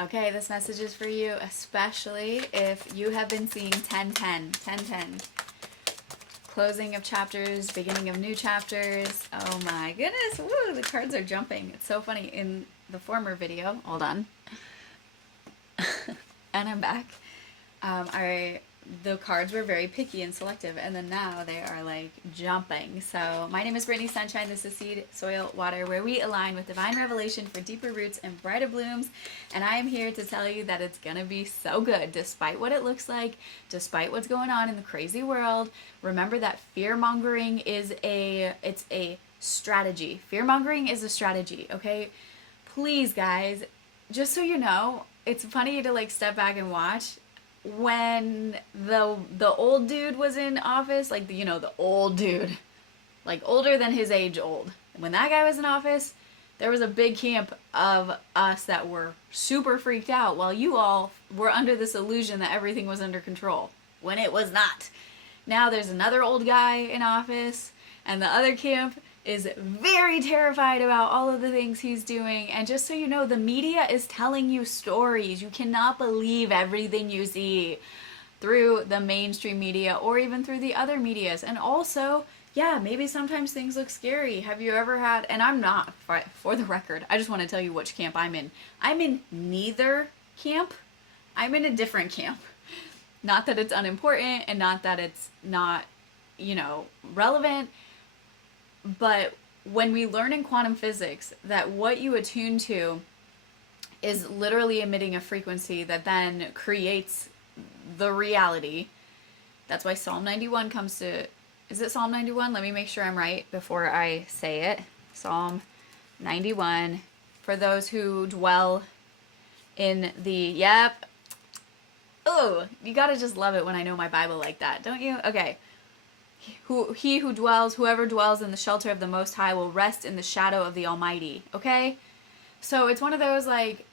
Okay, this message is for you, especially if you have been seeing 10-10, 10-10. Closing of chapters, beginning of new chapters. Oh my goodness, woo, the cards are jumping. It's so funny. In the former video, hold on, and I'm back, the cards were very picky and selective, and then now they are like jumping. So my name is Brittany Sunshine. This is Seed, Soil, Water, where we align with divine revelation for deeper roots and brighter blooms. And I am here to tell you that it's gonna be so good, despite what it looks like, despite what's going on in the crazy world. Remember that fear-mongering is a strategy. Fear-mongering is a strategy, okay? Please, guys, just so you know, it's funny to like step back and watch. When the old dude was in office, like the old dude, like older than his age old, when that guy was in office, there was a big camp of us that were super freaked out while you all were under this illusion that everything was under control when it was not. Now there's another old guy in office, and the other camp is very terrified about all of the things he's doing. And just so you know, the media is telling you stories. You cannot believe everything you see through the mainstream media or even through the other medias. And also, yeah, maybe sometimes things look scary. Have you ever had, and I'm not, for the record, I just want to tell you which camp I'm in. I'm in neither camp. I'm in a different camp. Not that it's unimportant and not that it's not, relevant. But when we learn in quantum physics that what you attune to is literally emitting a frequency that then creates the reality, that's why Psalm 91 comes to, is it Psalm 91? Let me make sure I'm right before I say it. Psalm 91, for those who dwell in the, yep. Oh, you gotta just love it when I know my Bible like that, don't you? Okay. Whoever dwells in the shelter of the Most High will rest in the shadow of the Almighty. Okay? So it's one of those, like,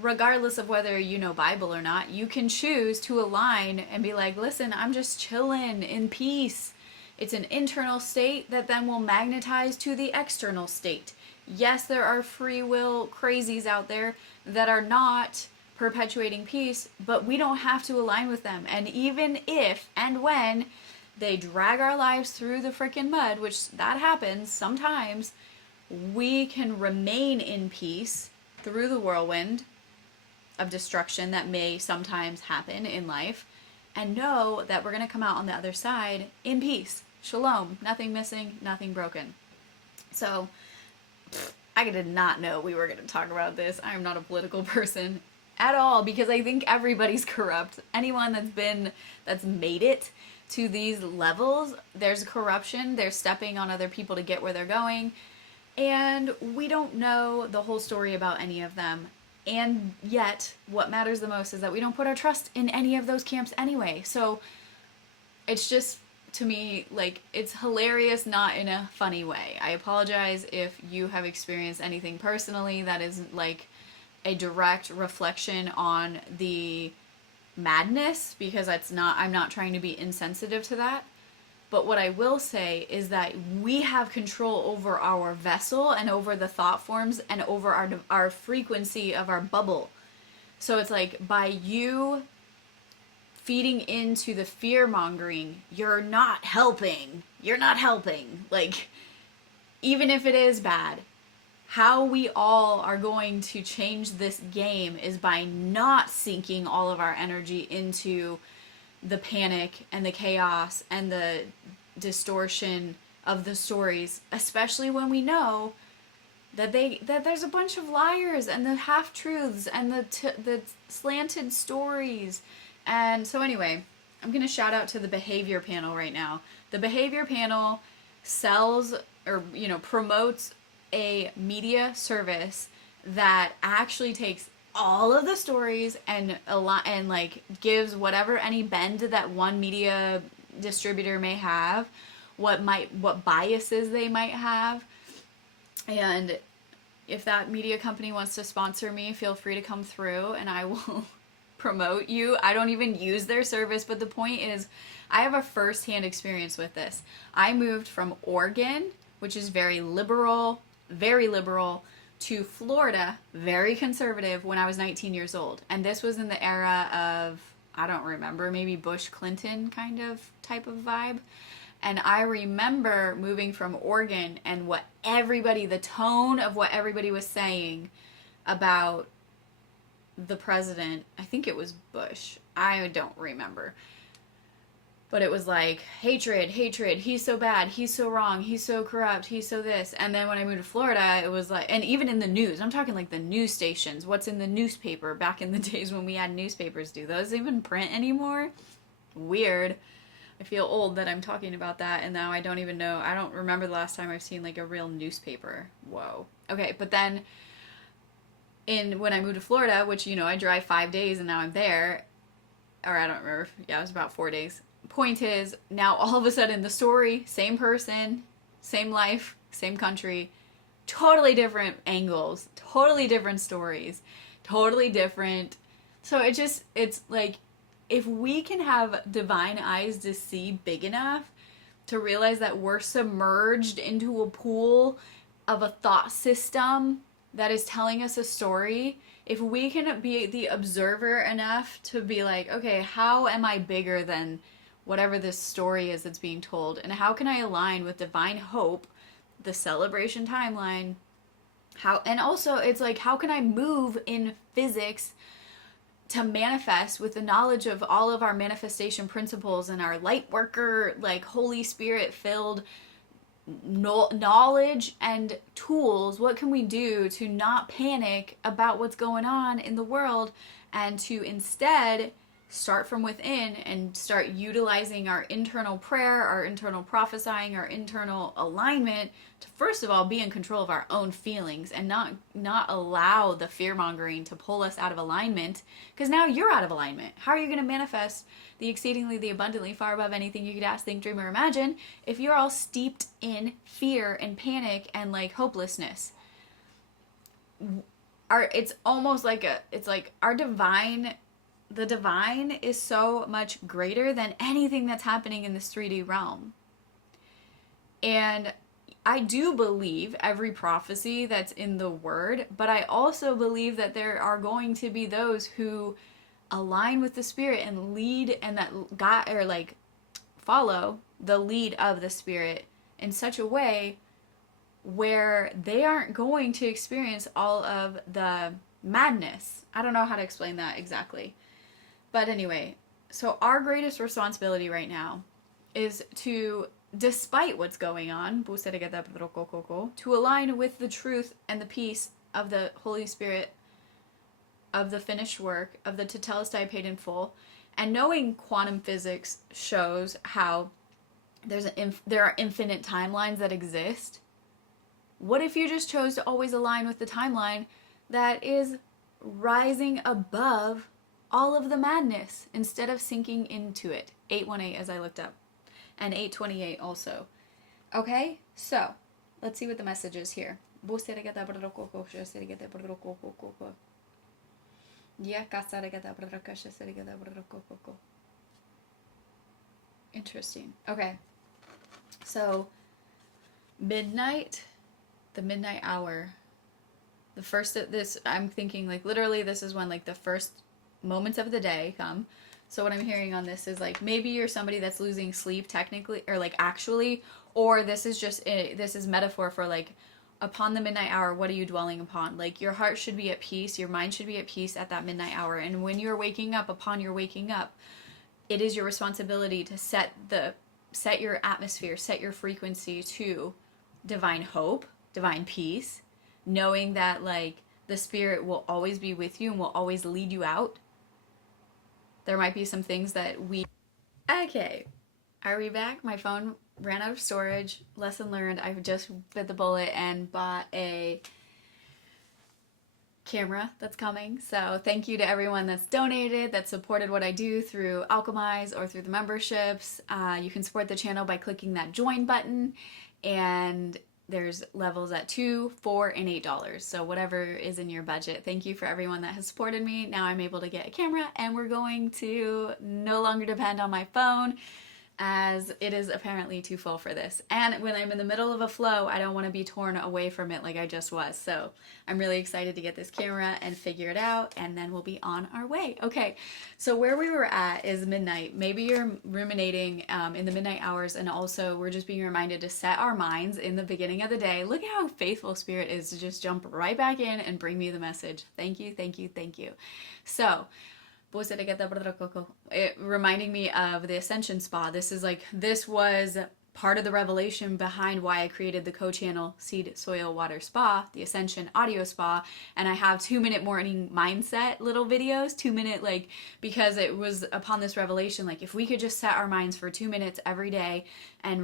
regardless of whether you know Bible or not, you can choose to align and be like, listen, I'm just chilling in peace. It's an internal state that then will magnetize to the external state. Yes, there are free will crazies out there that are not perpetuating peace, but we don't have to align with them. And even if and when they drag our lives through the frickin' mud, which that happens sometimes, we can remain in peace through the whirlwind of destruction that may sometimes happen in life, and know that we're going to come out on the other side in peace. Shalom. Nothing missing, nothing broken. So, I did not know we were going to talk about this. I am not a political person at all, because I think everybody's corrupt. Anyone that's made it to these levels, there's corruption, they're stepping on other people to get where they're going, and we don't know the whole story about any of them. And yet, what matters the most is that we don't put our trust in any of those camps anyway. So it's just, to me, like, it's hilarious, not in a funny way. I apologize if you have experienced anything personally that is like a direct reflection on the madness, because I'm not trying to be insensitive to that. But what I will say is that we have control over our vessel and over the thought forms and over our frequency of our bubble. So it's like, by you feeding into the fear mongering, you're not helping. Like, even if it is bad, how we all are going to change this game is by not sinking all of our energy into the panic and the chaos and the distortion of the stories, especially when we know that there's a bunch of liars and the half-truths and the slanted stories. And so anyway, I'm going to shout out to the behavior panel right now. The behavior panel sells or promotes a media service that actually takes all of the stories and like gives whatever any bend that one media distributor may have, what biases they might have. And if that media company wants to sponsor me, feel free to come through and I will promote you. I don't even use their service, but the point is, I have a first-hand experience with this. I moved from Oregon, which is very liberal, to Florida, very conservative, when I was 19 years old. And this was in the era of, I don't remember, maybe Bush Clinton kind of type of vibe. And I remember moving from Oregon and what everybody, the tone of what everybody was saying about the president. I think it was Bush. I don't remember. But it was like hatred, hatred. He's so bad. He's so wrong. He's so corrupt. He's so this. And then when I moved to Florida, it was like, and even in the news, I'm talking like the news stations, what's in the newspaper back in the days when we had newspapers. Do those even print anymore? Weird. I feel old that I'm talking about that, and now I don't even know. I don't remember the last time I've seen like a real newspaper. Whoa. Okay, but then when I moved to Florida, which, you know, I drive 5 days and now I'm there, or I don't remember. Yeah, it was about 4 days. Point is, now all of a sudden the story, same person, same life, same country, totally different angles, totally different stories, totally different. So it's like, if we can have divine eyes to see big enough to realize that we're submerged into a pool of a thought system that is telling us a story, if we can be the observer enough to be like, okay, how am I bigger than whatever this story is that's being told? And how can I align with divine hope, the celebration timeline? And also it's like, how can I move in physics to manifest with the knowledge of all of our manifestation principles and our light worker, like Holy Spirit filled knowledge and tools? What can we do to not panic about what's going on in the world, and to instead start from within and start utilizing our internal prayer, our internal prophesying, our internal alignment to, first of all, be in control of our own feelings and not allow the fear-mongering to pull us out of alignment, because now you're out of alignment. How are you going to manifest the exceedingly, the abundantly, far above anything you could ask, think, dream, or imagine if you're all steeped in fear and panic and like hopelessness? It's almost like it's like our divine, the divine is so much greater than anything that's happening in this 3D realm. And I do believe every prophecy that's in the word, but I also believe that there are going to be those who align with the Spirit and lead, and that God, or like follow the lead of the Spirit in such a way where they aren't going to experience all of the madness. I don't know how to explain that exactly. But anyway, so our greatest responsibility right now is to, despite what's going on, to align with the truth and the peace of the Holy Spirit, of the finished work, of the Tetelestai paid in full. And knowing quantum physics shows how there are infinite timelines that exist. What if you just chose to always align with the timeline that is rising above all of the madness instead of sinking into it? 818 as I looked up, and 828 also. Okay, so let's see what the message is here. Interesting. Okay, so midnight, the midnight hour, the first of this, I'm thinking like literally this is when like the first moments of the day come. So what I'm hearing on this is like, maybe you're somebody that's losing sleep technically, or like actually, or this is metaphor for like, upon the midnight hour, what are you dwelling upon? Like, your heart should be at peace, your mind should be at peace at that midnight hour. And when you're waking up, upon your waking up, it is your responsibility to set your atmosphere, set your frequency to divine hope, divine peace, knowing that like the Spirit will always be with you and will always lead you out. There might be some things that okay, are we back? My phone ran out of storage. Lesson learned. I just bit the bullet and bought a camera that's coming. So thank you to everyone that's donated, that supported what I do through Alchemyze or through the memberships. You can support the channel by clicking that join button, and there's levels at $2, $4, and $8. So whatever is in your budget. Thank you for everyone that has supported me. Now I'm able to get a camera, and we're going to no longer depend on my phone as it is apparently too full for this. And when I'm in the middle of a flow, I don't want to be torn away from it like I just was. So I'm really excited to get this camera and figure it out, and then we'll be on our way. Okay, so where we were at is midnight. Maybe you're ruminating in the midnight hours, and also we're just being reminded to set our minds in the beginning of the day. Look at how faithful Spirit is to just jump right back in and bring me the message. Thank you, thank you, thank you. So, it reminding me of the Ascension Spa. This was part of the revelation behind why I created the co-channel Seed, Soil, Water Spa, the Ascension Audio Spa, and I have 2-minute morning mindset little videos, 2-minute, because it was upon this revelation, if we could just set our minds for 2 minutes every day and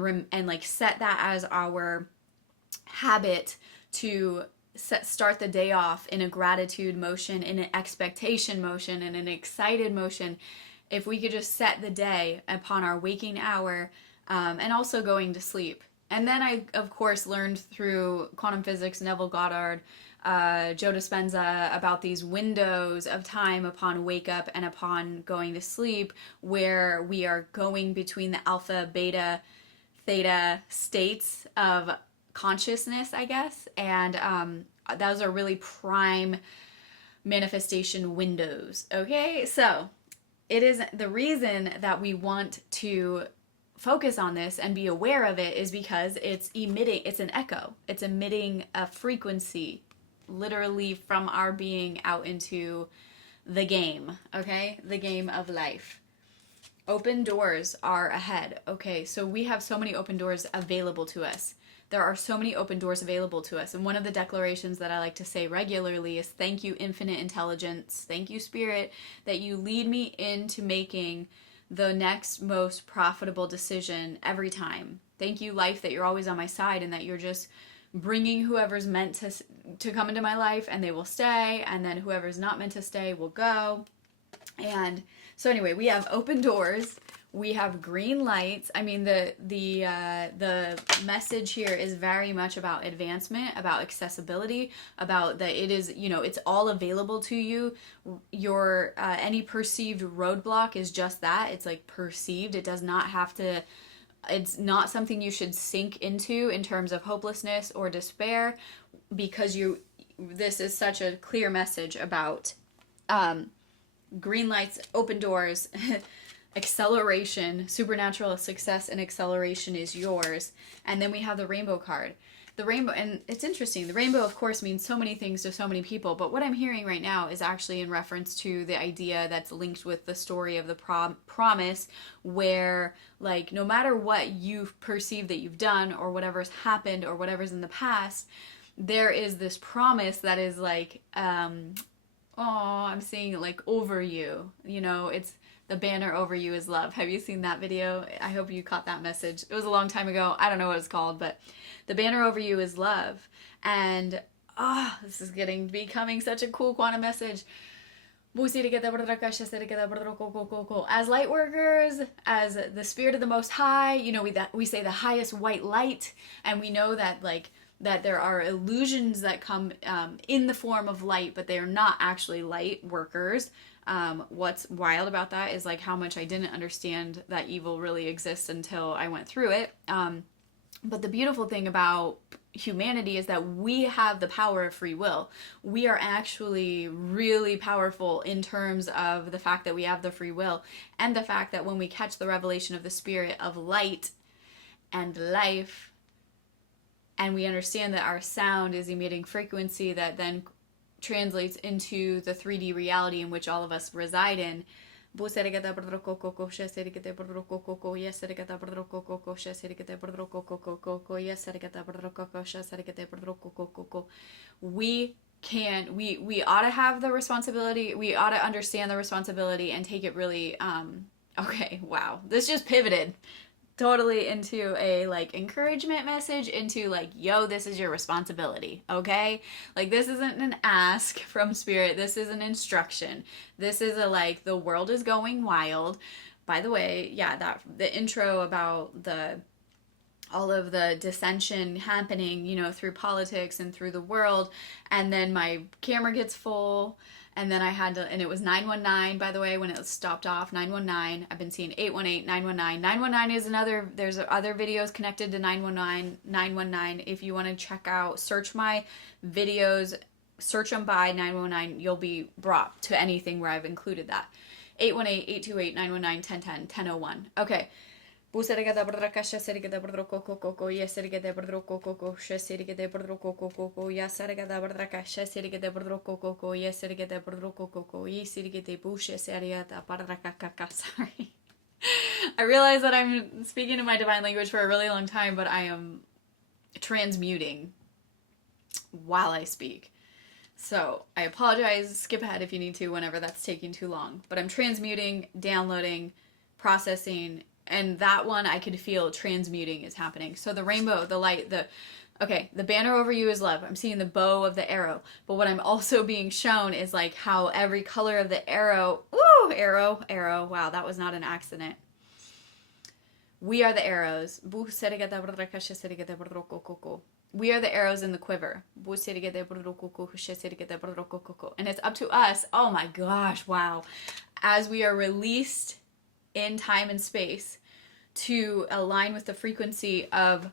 set that as our habit to start the day off in a gratitude motion, in an expectation motion, in an excited motion. If we could just set the day upon our waking hour, and also going to sleep. And then I, of course, learned through quantum physics, Neville Goddard, Joe Dispenza, about these windows of time upon wake up and upon going to sleep, where we are going between the alpha, beta, theta states of consciousness, I guess, and those are really prime manifestation windows. Okay, so it is the reason that we want to focus on this and be aware of it is because it's an echo, it's emitting a frequency literally from our being out into the game. Okay, the game of life. Open doors are ahead. Okay, so we have so many open doors available to us. There are so many open doors available to us. And one of the declarations that I like to say regularly is, thank you, infinite intelligence. Thank you, Spirit, that you lead me into making the next most profitable decision every time. Thank you, life, that you're always on my side and that you're just bringing whoever's meant to come into my life, and they will stay, and then whoever's not meant to stay will go. And so anyway, we have open doors. We have green lights. I mean, the message here is very much about advancement, about accessibility, about that it is, it's all available to you. Your any perceived roadblock is just that. It's perceived. It does not have to. It's not something you should sink into in terms of hopelessness or despair, because this is such a clear message about green lights, open doors. Acceleration, supernatural success and acceleration is yours. And then we have the rainbow card. The rainbow, and it's interesting, the rainbow of course means so many things to so many people, but what I'm hearing right now is actually in reference to the idea that's linked with the story of the promise, where no matter what you perceive that you've done or whatever's happened or whatever's in the past, there is this promise that is I'm seeing over you, it's the banner over you is love. Have you seen that video? I hope you caught that message. It was a long time ago. I don't know what it's called, but the banner over you is love. And this is becoming such a cool quantum message. As light workers, as the Spirit of the Most High, we say the highest white light, and we know that that there are illusions that come in the form of light, but they are not actually light workers. What's wild about that is how much I didn't understand that evil really exists until I went through it. But the beautiful thing about humanity is that we have the power of free will. We are actually really powerful in terms of the fact that we have the free will, and the fact that when we catch the revelation of the Spirit of light and life, and we understand that our sound is emitting frequency that then translates into the 3D reality in which all of us reside in. We ought to have the responsibility, we ought to understand the responsibility and take it really, okay, wow, this just pivoted totally into a encouragement message, into yo, this is your responsibility, okay? This isn't an ask from Spirit, this is an instruction. This is the world is going wild. By the way, yeah, the intro about the all of the dissension happening, you know, through politics and through the world. And then my camera gets full. And then I had to, and it was 919, by the way, when it stopped off, 919. I've been seeing 818, 919. 919 is another, there's other videos connected to 919, 919. If you want to check out, search my videos, search them by 919, you'll be brought to anything where I've included that. 818, 828, 919, 1010, 1001. Okay. Busarigada brdaka shasirigada brdroko koko yesirigada brdroko koko shasirigada brdroko koko yasarigada brdaka shasirigada brdroko koko yesirigada brdroko koko yesirigada busha sariata brdaka kaka. Sorry. I realize that I'm speaking in my divine language for a really long time, but I am transmuting while I speak. So I apologize, skip ahead if you need to whenever that's taking too long. But I'm transmuting, downloading, processing, and that one I could feel transmuting is happening. So the rainbow, the light, the banner over you is love. I'm seeing the bow of the arrow. But what I'm also being shown is like how every color of the arrow, arrow, wow, that was not an accident. We are the arrows. We are the arrows in the quiver. And it's up to us, oh my gosh, wow, as we are released in time and space to align with the frequency of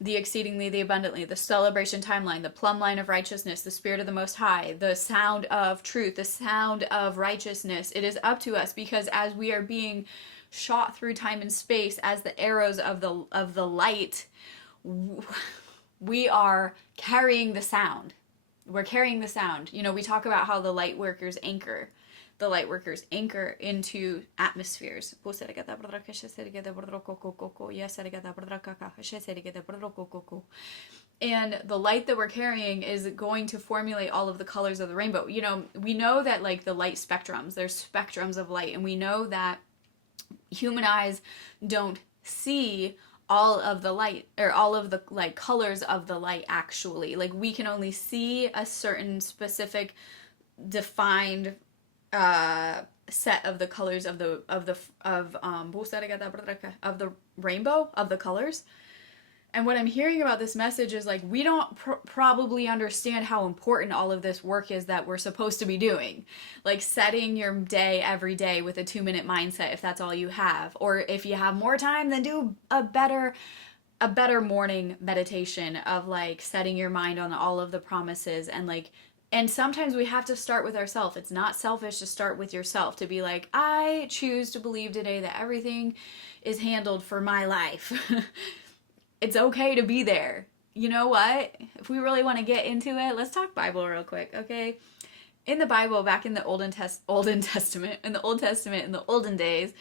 the exceedingly, the abundantly, the celebration timeline, the plumb line of righteousness, the spirit of the Most High, the sound of truth, the sound of righteousness. It is up to us, because as we are being shot through time and space as the arrows of the light, we are carrying the sound. We're carrying the sound. You know, we talk about how the light workers anchor. The light workers anchor into atmospheres. And the light that we're carrying is going to formulate all of the colors of the rainbow. You know, we know that like the light spectrums, there's spectrums of light, and we know that human eyes don't see all of the light, or all of the like colors of the light actually. Like we can only see a certain specific defined set of the colors of the rainbow, of the colors. And what I'm hearing about this message is like, we don't probably understand how important all of this work is that we're supposed to be doing. Like setting your day every day with a 2-minute mindset, if that's all you have. Or if you have more time, then do a better morning meditation of like setting your mind on all of the promises. And like, and sometimes we have to start with ourselves. It's not selfish to start with yourself, to be like, I choose to believe today that everything is handled for my life. It's okay to be there. You know what? If we really want to get into it, let's talk Bible real quick, okay? In the Bible, back in the Old Testament, in the olden days,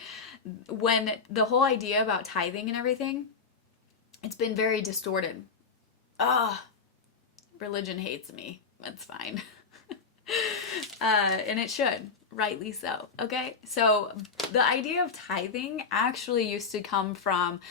when the whole idea about tithing and everything, it's been very distorted. Religion hates me. That's fine. And it should. Rightly so, okay? So the idea of tithing actually used to come from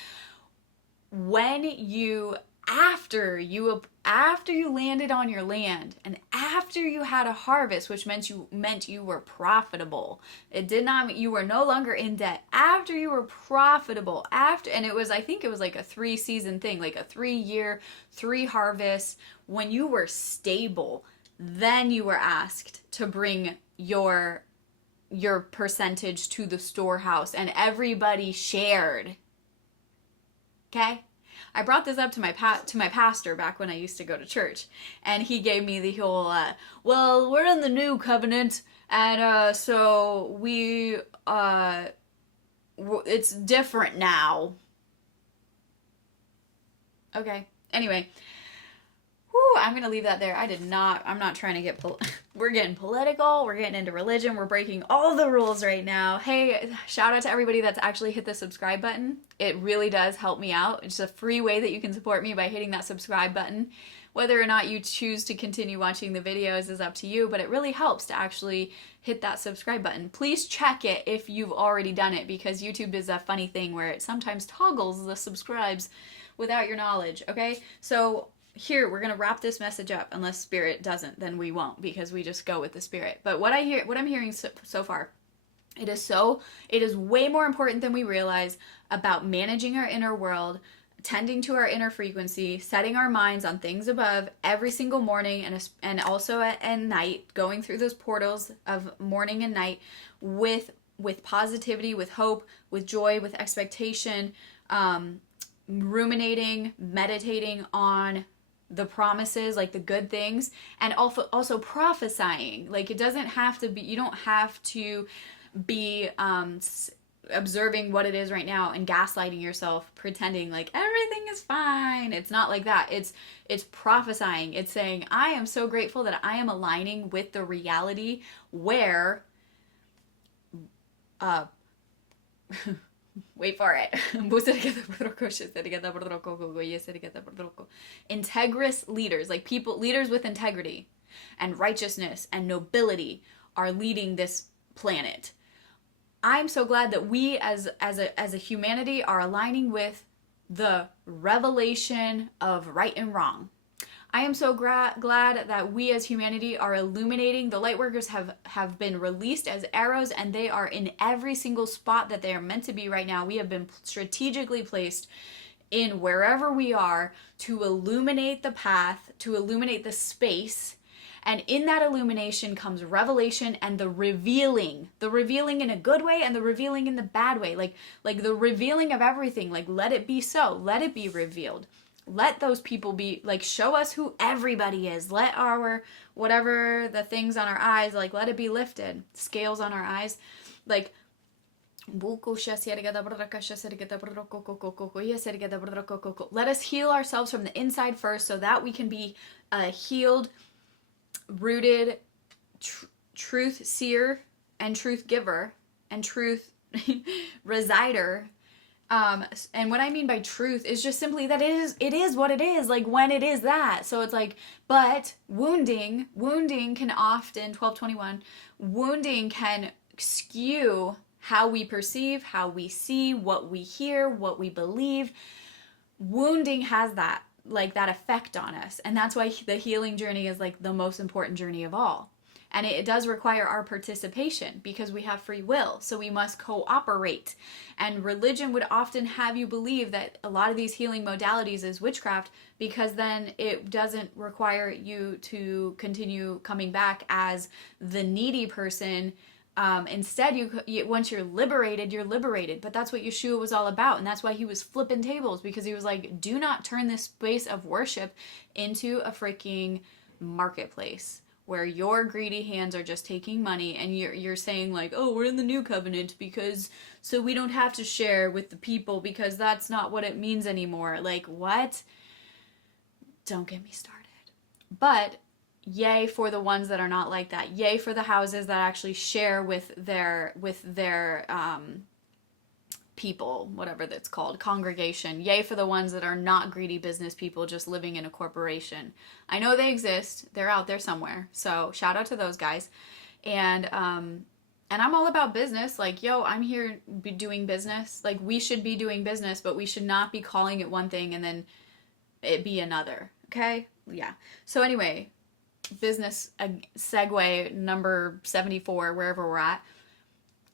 when you, after you landed on your land, and after you had a harvest, which meant you were profitable. It did not mean you were no longer in debt. After you were profitable, and it was, I think it was like a 3-season thing, like a 3-year, 3 harvests. When you were stable, then you were asked to bring your percentage to the storehouse, and everybody shared. Okay? I brought this up to my pastor back when I used to go to church, and he gave me the whole, well, we're in the new covenant, and so it's different now. Okay. Anyway. I'm going to leave that there. I'm not trying to get, we're getting political, we're getting into religion, we're breaking all the rules right now. Hey, shout out to everybody that's actually hit the subscribe button. It really does help me out. It's a free way that you can support me by hitting that subscribe button. Whether or not you choose to continue watching the videos is up to you, but it really helps to actually hit that subscribe button. Please check it if you've already done it, because YouTube is a funny thing where it sometimes toggles the subscribes without your knowledge, okay? So here, we're going to wrap this message up. Unless Spirit doesn't, then we won't, because we just go with the Spirit. But what I'm hearing so far, it is way more important than we realize about managing our inner world, tending to our inner frequency, setting our minds on things above every single morning, and also at night, going through those portals of morning and night with positivity, with hope, with joy, with expectation, ruminating, meditating on the promises, like the good things, and also prophesying. Like, it doesn't have to be, you don't have to be observing what it is right now and gaslighting yourself, pretending like everything is fine. It's not like that. It's prophesying. It's saying, I am so grateful that I am aligning with the reality where wait for it. Integrous leaders, like leaders with integrity and righteousness and nobility, are leading this planet. I'm so glad that we as a humanity are aligning with the revelation of right and wrong. I am so glad that we as humanity are illuminating. The lightworkers have been released as arrows, and they are in every single spot that they are meant to be right now. We have been strategically placed in wherever we are to illuminate the path, to illuminate the space. And in that illumination comes revelation and the revealing in a good way and the revealing in the bad way. Like the revealing of everything. Like, let it be so. Let it be revealed. Let those people be, like, show us who everybody is. Let our, whatever the things on our eyes, like, let it be lifted. Scales on our eyes. Like, let us heal ourselves from the inside first so that we can be healed, rooted, truth seer and truth giver and truth resider. And what I mean by truth is just simply that it is what it is, like when it is that. So it's like, but wounding can often, 1221, wounding can skew how we perceive, how we see, what we hear, what we believe. Wounding has that, like, that effect on us. And that's why the healing journey is like the most important journey of all. And it does require our participation because we have free will. So we must cooperate. And religion would often have you believe that a lot of these healing modalities is witchcraft, because then it doesn't require you to continue coming back as the needy person. Instead, once you're liberated. But that's what Yeshua was all about. And that's why he was flipping tables, because he was like, do not turn this space of worship into a freaking marketplace where your greedy hands are just taking money, and you're saying like, oh, we're in the new covenant because so we don't have to share with the people because that's not what it means anymore. Like, what? Don't get me started. But yay for the ones that are not like that. Yay for the houses that actually share with their people, whatever that's called, congregation. Yay for the ones that are not greedy business people just living in a corporation. I know they exist. They're out there somewhere. So shout out to those guys. And I'm all about business. Like, yo, I'm here doing business. Like, we should be doing business, but we should not be calling it one thing and then it be another. Okay? Yeah. So anyway, business segue number 74, wherever we're at.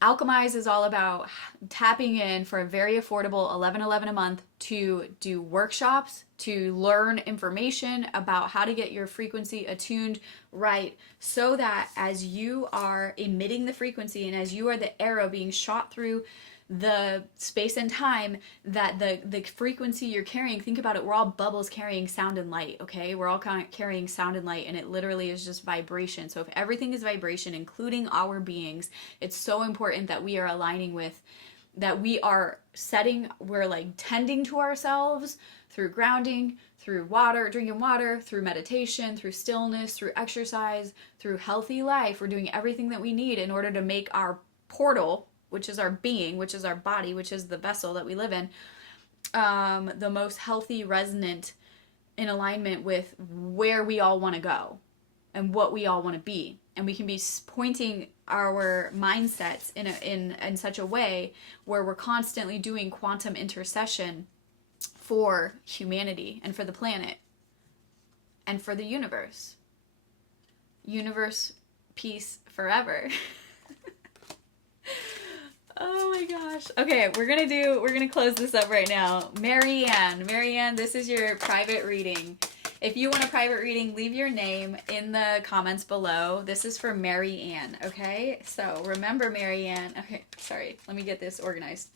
Alchemyze is all about tapping in for a very affordable $11.11 a month to do workshops, to learn information about how to get your frequency attuned right, so that as you are emitting the frequency and as you are the arrow being shot through the space and time, that the frequency you're carrying, think about it, we're all bubbles carrying sound and light, okay? We're all carrying sound and light, and it literally is just vibration. So if everything is vibration, including our beings, it's so important that we are aligning with, that we are we're like tending to ourselves through grounding, through water, drinking water, through meditation, through stillness, through exercise, through healthy life. We're doing everything that we need in order to make our portal, which is our being, which is our body, which is the vessel that we live in, the most healthy, resonant, in alignment with where we all want to go and what we all want to be. And we can be pointing our mindsets in such a way where we're constantly doing quantum intercession for humanity and for the planet and for the universe. Universe, peace forever. Oh my gosh. Okay, we're gonna close this up right now. Marianne, this is your private reading. If you want a private reading, leave your name in the comments below. This is for Marianne, okay? So remember, Marianne. Okay, sorry. Let me get this organized.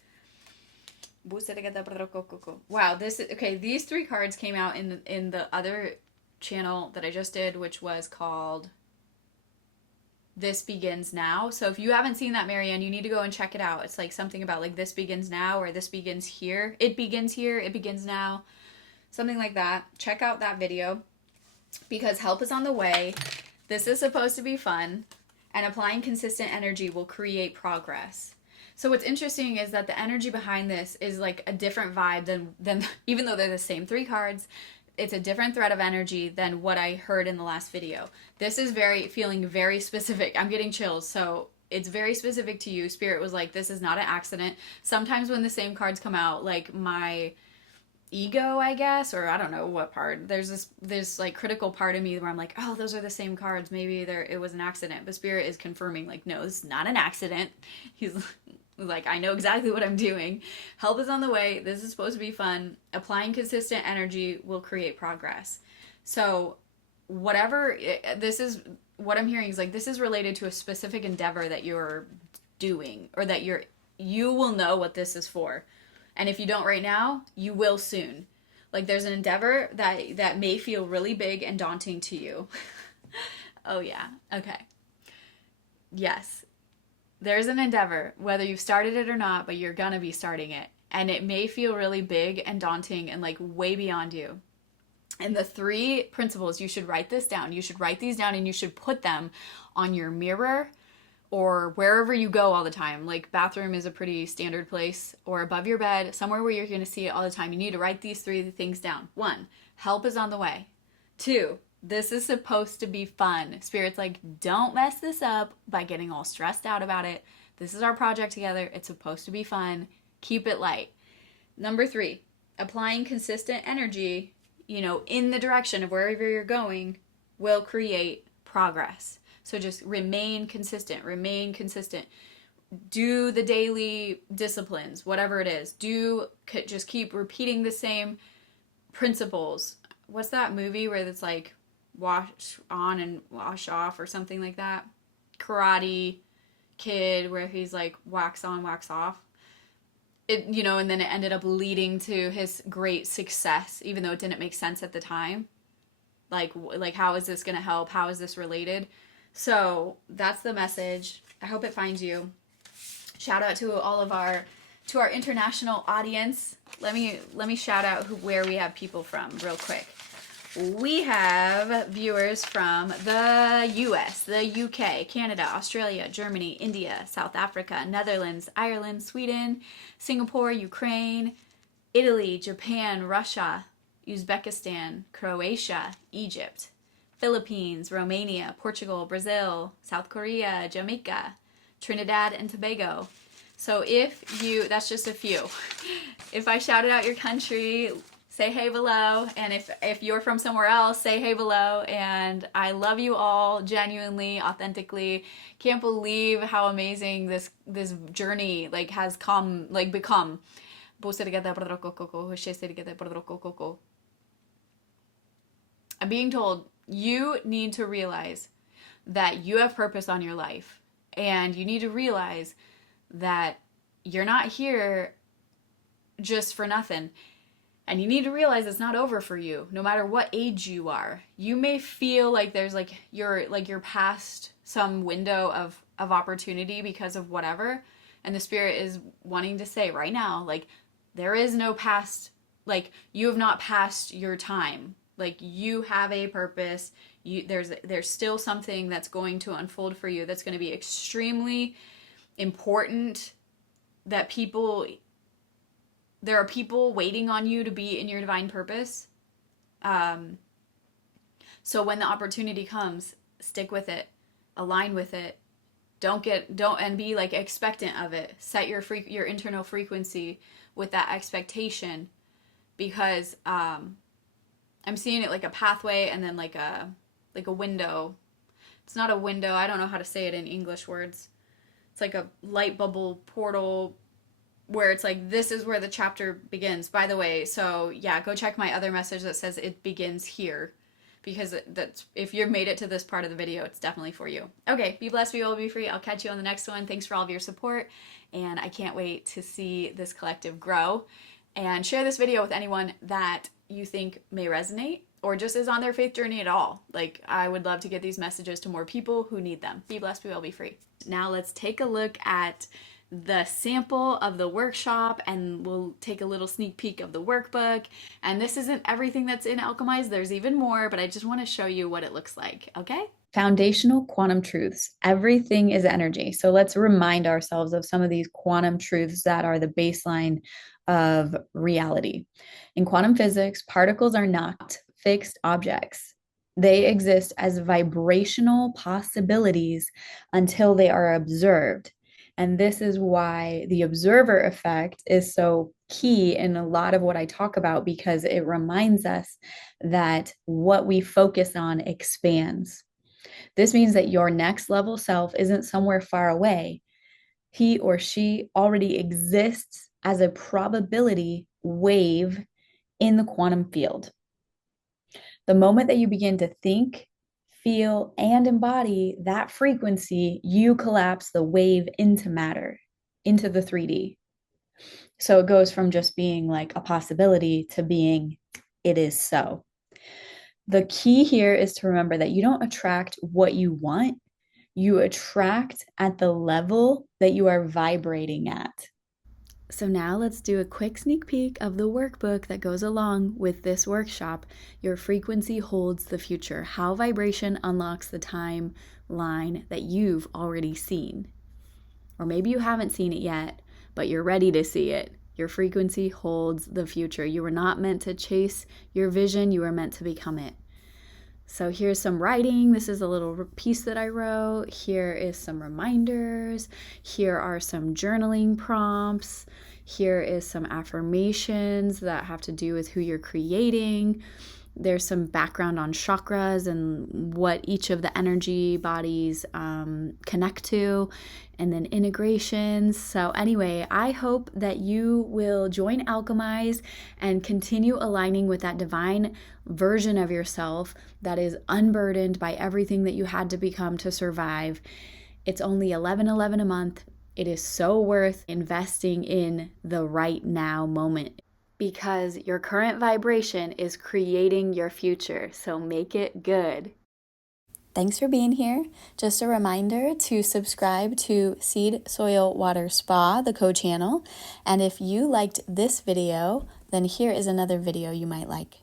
Wow, this is okay. These 3 cards came out in the other channel that I just did, which was called This Begins Now. So if you haven't seen that, Marianne, you need to go and check it out. It's like something about like this begins now, or this begins here. It begins here, it begins now. Something like that. Check out that video because help is on the way. This is supposed to be fun, and applying consistent energy will create progress. So what's interesting is that the energy behind this is like a different vibe than even though they're the same 3 cards, it's a different thread of energy than what I heard in the last video. This is feeling very specific. I'm getting chills. So it's very specific to you. Spirit was like, this is not an accident. Sometimes when the same cards come out, like my ego, I guess, or I don't know what part, there's this like critical part of me where I'm like, oh, those are the same cards, maybe it was an accident. But Spirit is confirming like, no, this is not an accident. He's like, I know exactly what I'm doing. Help is on the way. This is supposed to be fun. Applying consistent energy will create progress. So whatever this is, what I'm hearing is like, this is related to a specific endeavor that you're doing, or that you will know what this is for. And if you don't right now, you will soon. Like there's an endeavor that may feel really big and daunting to you. Oh yeah. Okay. Yes. There's an endeavor, whether you've started it or not, but you're gonna be starting it. And it may feel really big and daunting and like way beyond you. And the 3 principles, you should write this down. You should write these down and you should put them on your mirror or wherever you go all the time. Like bathroom is a pretty standard place, or above your bed, somewhere where you're gonna see it all the time. You need to write these 3 things down. 1, help is on the way. 2, this is supposed to be fun. Spirit's like, don't mess this up by getting all stressed out about it. This is our project together. It's supposed to be fun. Keep it light. Number 3, applying consistent energy, in the direction of wherever you're going will create progress. So just remain consistent. Do the daily disciplines, whatever it is. Just keep repeating the same principles. What's that movie where it's like, wash on and wash off or something like that? Karate Kid, where he's like wax on, wax off. And then it ended up leading to his great success, even though it didn't make sense at the time. Like how is this going to help? How is this related? So that's the message. I hope it finds you. Shout out to all of our international audience. Let me shout out where we have people from real quick. We have viewers from the US, the UK, Canada, Australia, Germany, India, South Africa, Netherlands, Ireland, Sweden, Singapore, Ukraine, Italy, Japan, Russia, Uzbekistan, Croatia, Egypt, Philippines, Romania, Portugal, Brazil, South Korea, Jamaica, Trinidad and Tobago. So that's just a few. If I shouted out your country, say hey below, and if you're from somewhere else, say hey below. And I love you all genuinely, authentically. Can't believe how amazing this journey has become. I'm being told you need to realize that you have purpose on your life, and you need to realize that you're not here just for nothing. And you need to realize it's not over for you, no matter what age you are. You may feel like there's you're past some window of opportunity because of whatever. And the Spirit is wanting to say right now, there is no past, you have not passed your time. You have a purpose. There's still something that's going to unfold for you that's going to be extremely important, that there are people waiting on you to be in your divine purpose. So when the opportunity comes, stick with it, align with it. Don't be expectant of it. Set your internal frequency with that expectation, because I'm seeing it like a pathway, and then like a window. It's not a window. I don't know how to say it in English words. It's like a light bubble portal where it's like, this is where the chapter begins, by the way. So yeah, go check my other message that says it begins here, because that's, if you've made it to this part of the video, it's definitely for you. Okay, be blessed, be well, be free. I'll catch you on the next one. Thanks for all of your support, and I can't wait to see this collective grow. And share this video with anyone that you think may resonate or just is on their faith journey at all. Like, I would love to get these messages to more people who need them. Be blessed, be well, be free. Now let's take a look at the sample of the workshop, and we'll take a little sneak peek of the workbook. And this isn't everything that's in Alchemyze, there's even more, but I just want to show you what it looks like, okay? Foundational quantum truths. Everything is energy. So let's remind ourselves of some of these quantum truths that are the baseline of reality. In quantum physics, particles are not fixed objects. They exist as vibrational possibilities until they are observed. And this is why the observer effect is so key in a lot of what I talk about, because it reminds us that what we focus on expands. This means that your next level self isn't somewhere far away. He or she already exists as a probability wave in the quantum field. The moment that you begin to think, feel, and embody that frequency, you collapse the wave into matter, into the 3D. So it goes from just being like a possibility to being, it is so. The key here is to remember that you don't attract what you want, you attract at the level that you are vibrating at. So now let's do a quick sneak peek of the workbook that goes along with this workshop. Your frequency holds the future. How vibration unlocks the timeline that you've already seen. Or maybe you haven't seen it yet, but you're ready to see it. Your frequency holds the future. You were not meant to chase your vision, you were meant to become it. So here's some writing. This is a little piece that I wrote. Here is some reminders. Here are some journaling prompts. Here is some affirmations that have to do with who you're creating. There's some background on chakras and what each of the energy bodies connect to, and then integrations. So anyway, I hope that you will join Alchemyze and continue aligning with that divine version of yourself that is unburdened by everything that you had to become to survive. It's only $11.11 a month. It is so worth investing in the right now moment, because your current vibration is creating your future. So make it good. Thanks for being here. Just a reminder to subscribe to Seed, Soil, Water, Spa, the co-channel. And if you liked this video, then here is another video you might like.